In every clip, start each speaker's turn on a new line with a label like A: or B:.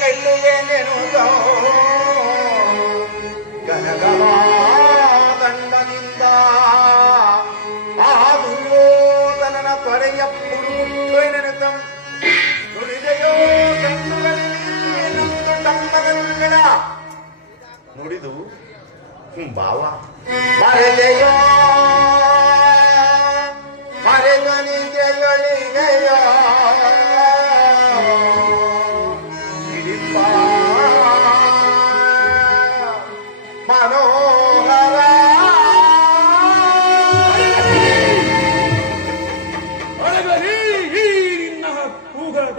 A: ಕಟ್ಟುವೆನೆನುದ ಗನಗವಾ ದಂಡದಿಂದ ಆ ದುರ್ಯೋಧನನ ತೊರೆಯ ಪುರುಟ್ಟೆನೆನುತ ನುಡಿದೆಯೋ ಕಣ್ಣುಗಳಲ್ಲಿ ತಮ್ಮಗಳ ನುಡಿದು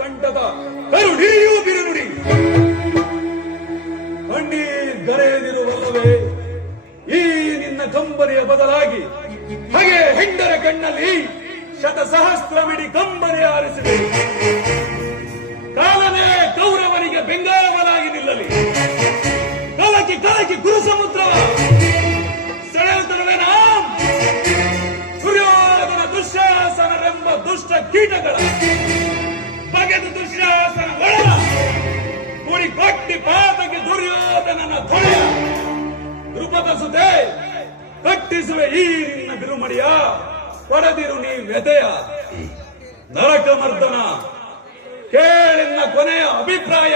B: ಕಂಠದ ಕರುಡಿಯೂ ಬಿರುನುಡಿ. ಕಣ್ಣೀರ್ ಗರೆಯದಿರುವಲ್ಲವೇ, ಈ ನಿನ್ನ ಕಂಬನಿಯ ಬದಲಾಗಿ ಹಾಗೆ ಹೆಂಡರ ಕಣ್ಣಲ್ಲಿ ಶತ ಸಹಸ್ರವಿಡಿ ಕಂಬನಿ ಆರಿಸಿದೆ. ಕಾಲನೇ ಕೌರವನಿಗೆ ಬೆಂಗಾಲವನಾಗಿ ನಿಲ್ಲಲಿ. ಕಲಕಿ ಕಲಕಿ ಗುರು ಸಮುದ್ರ ಸೆಳೆಯುತ್ತರುವೆನಾ ಸುರ್ಯೋಧನ ದುಶ್ಯಾಸನರೆಂಬ ದುಷ್ಟ ಕೀಟಗಳ ಬಗೆದು ದುಶ್ಯಾಸನ ಒಳ ಕುಡಿ ಕೊಟ್ಟಿ ಪಾದಕ್ಕೆ ದುರ್ಯೋಧನನ ತೊಳೆಯ ದೃಪದ ಸುತೆ ಕಟ್ಟಿಸುವೆ ಈ ನಿನ್ನ ಬಿರುಮಡಿಯ ಪಡೆದಿರು ನೀ ವ್ಯತೆಯ ನರಕ ಮರ್ದನ ಕೇಳಿನ ಕೊನೆಯ ಅಭಿಪ್ರಾಯ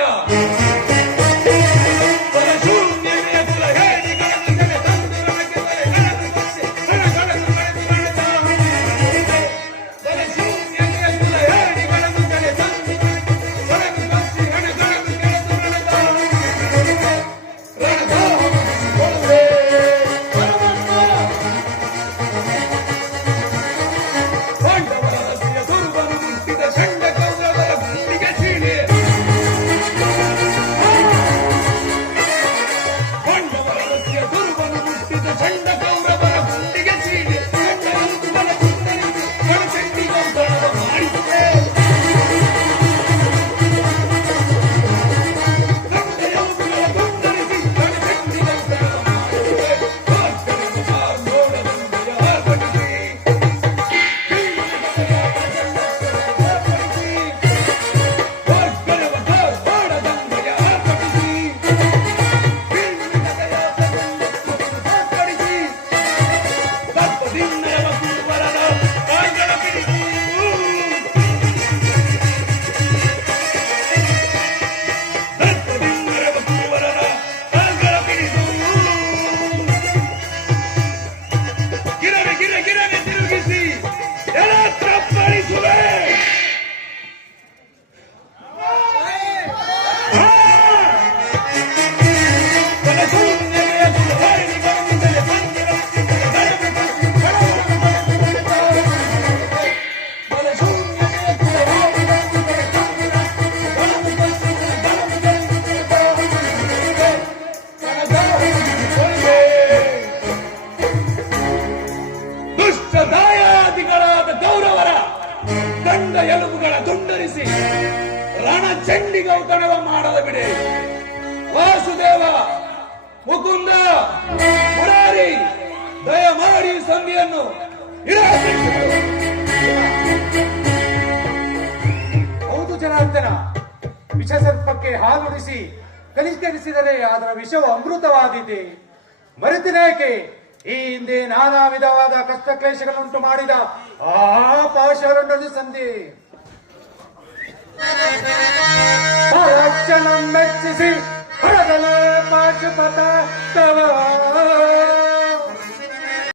B: ಚಂಡಿಗೌತಣವ ಮಾಡದ ಬಿಡಿ. ವಾಸುದೇವ, ಮುಕುಂದ, ಮುರಾರಿ, ದಯಮಾಡಿ ಸಂಧಿಯನ್ನು ನಿರಾಕರಿಸಿದರು.
C: ಹೌದು ಜನಾರ್ದನ, ವಿಷಸರ್ಪಕ್ಕೆ ಹಾಲುಣಿಸಿ ಕನಿಷ್ಕರಿಸಿದರೆ ಅದರ ವಿಷವು ಅಮೃತವಾದೀತೆ. ಮರೆತಿನೇಕೆ, ಈ ಹಿಂದೆ ನಾನಾ ವಿಧವಾದ ಕಷ್ಟ ಕ್ಲೇಶಗಳನ್ನುಂಟು ಮಾಡಿದ ಆ ಪಾಶಾರಣ್ಣನು ಸಂಧಿ. ಮೆಚ್ಚಿಸಿ ಹಳದಲ ಪಾಶುಪತ ತವ